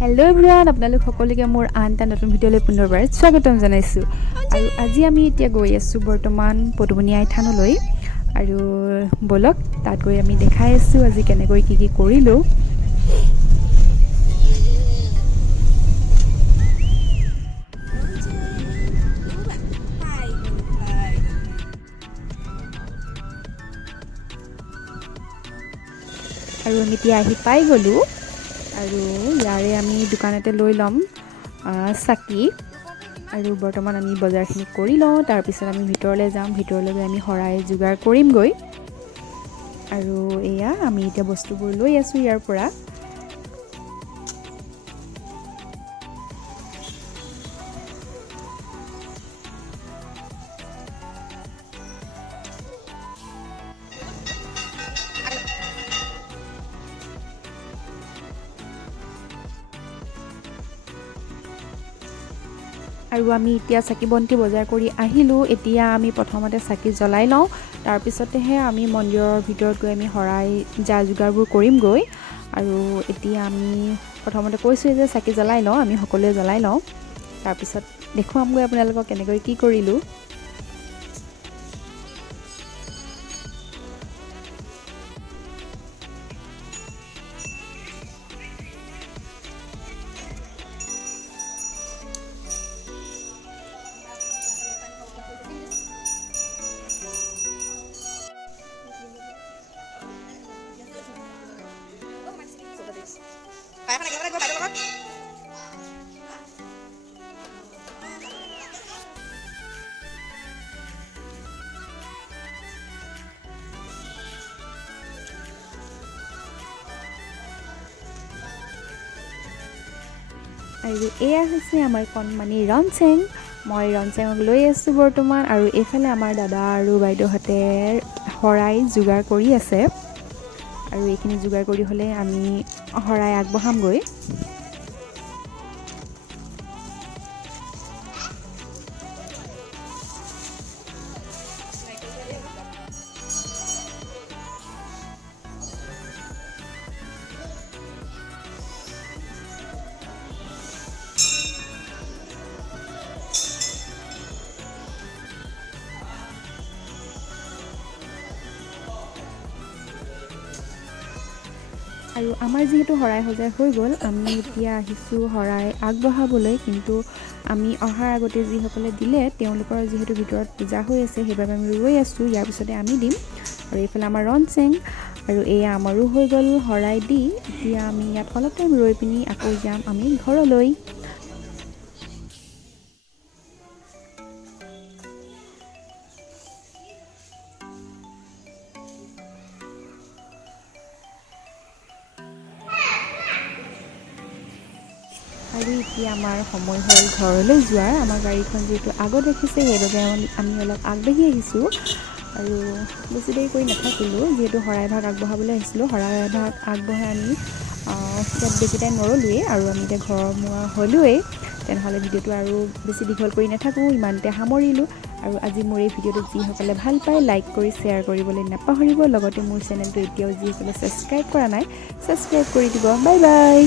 Hello' everyone, আপোনালোক সকলোকে মোৰ আন এটা নতুন ভিডিঅ'লৈ পুনৰবাৰ স্বাগতম জনাইছোঁ। আৰু আজি আমি এতিয়া গৈ আছোঁ বৰ্তমান পদুমণি আই থানলৈ। আৰু ব'লক তাত গৈ আমি দেখাই আছোঁ আজি কেনেকৈ কি কৰিলোঁ। আৰু আমি এতিয়া আহি পাই গ'লোঁ। আৰু ইয়াৰে আমি দোকানতে লৈ ল'ম চাকি। আৰু বৰ্তমান আমি বজাৰখিনি কৰি লওঁ, তাৰপিছত আমি ভিতৰলৈ যাম। ভিতৰলৈ গৈ আমি শৰাই যোগাৰ কৰিমগৈ। আৰু এয়া আমি এতিয়া বস্তুবোৰ লৈ আছোঁ ইয়াৰ পৰা। আৰু আমি এতিয়া চাকি বন্তি বজাৰ কৰি আহিলোঁ। এতিয়া আমি প্ৰথমতে চাকি জ্বলাই লওঁ, তাৰপিছতেহে আমি মন্দিৰৰ ভিতৰত গৈ আমি শৰাই যা যোগাৰবোৰ কৰিমগৈ। আৰু এতিয়া আমি প্ৰথমতে কৈছোঁৱে যে চাকি জ্বলাই লওঁ, আমি সকলোৱে জ্বলাই লওঁ। তাৰপিছত দেখুৱামগৈ আপোনালোকক কেনেকৈ কি কৰিলোঁ। আৰু এয়া হৈছে আমাৰ কণমানি ৰনচেং। মই ৰনচেঙক লৈ আছোঁ বৰ্তমান। আৰু এইফালে আমাৰ দাদা আৰু বাইদেউহঁতে শৰাই যোগাৰ কৰি আছে। আৰু এইখিনি যোগাৰ কৰি হ'লে আমি শৰাই আগবঢ়ামগৈ। আৰু আমাৰ যিহেতু শৰাই সজাই হৈ গ'ল, আমি এতিয়া আহিছোঁ শৰাই আগবঢ়াবলৈ। কিন্তু আমি অহাৰ আগতে যিসকলে দিলে তেওঁলোকৰ যিহেতু ভিতৰত পূজা হৈ আছে, সেইবাবে আমি ৰৈ আছোঁ। ইয়াৰ পিছতে আমি দিম। আৰু এইফালে আমাৰ ৰনচেং। আৰু এয়া আমাৰো হৈ গ'ল শৰাই দি। এতিয়া আমি ইয়াত অলপ টাইম ৰৈ পিনি আকৌ যাম আমি ঘৰলৈ। আৰু এতিয়া আমাৰ সময় হ'ল ঘৰলৈ যোৱাৰ। আমাৰ গাড়ীখন যিহেতু আগত ৰাখিছে, সেইবাবে আমি অলপ আগবাঢ়ি আহিছোঁ। আৰু বেছি দেৰি কৰি নাথাকিলোঁ, যিহেতু শৰাইভাগ আগবঢ়াবলৈ আহিছিলোঁ। শৰাইভাগ আগবঢ়াই আমি ইয়াত বেছি টাইম নৰলোৱেই। আৰু আমি এতিয়া ঘৰমুৱা হ'লোৱেই। তেনেহ'লে ভিডিঅ'টো আৰু বেছি দীঘল কৰি নাথাকোঁ, ইমানতে সামৰিলোঁ। আৰু আজি মোৰ এই ভিডিঅ'টো যিসকলে ভাল পায় লাইক কৰি শ্বেয়াৰ কৰিবলৈ নাপাহৰিব। লগতে মোৰ চেনেলটো এতিয়াও যিসকলে ছাবস্ক্ৰাইব কৰা নাই ছাবস্ক্ৰাইব কৰি দিব। Bye bye.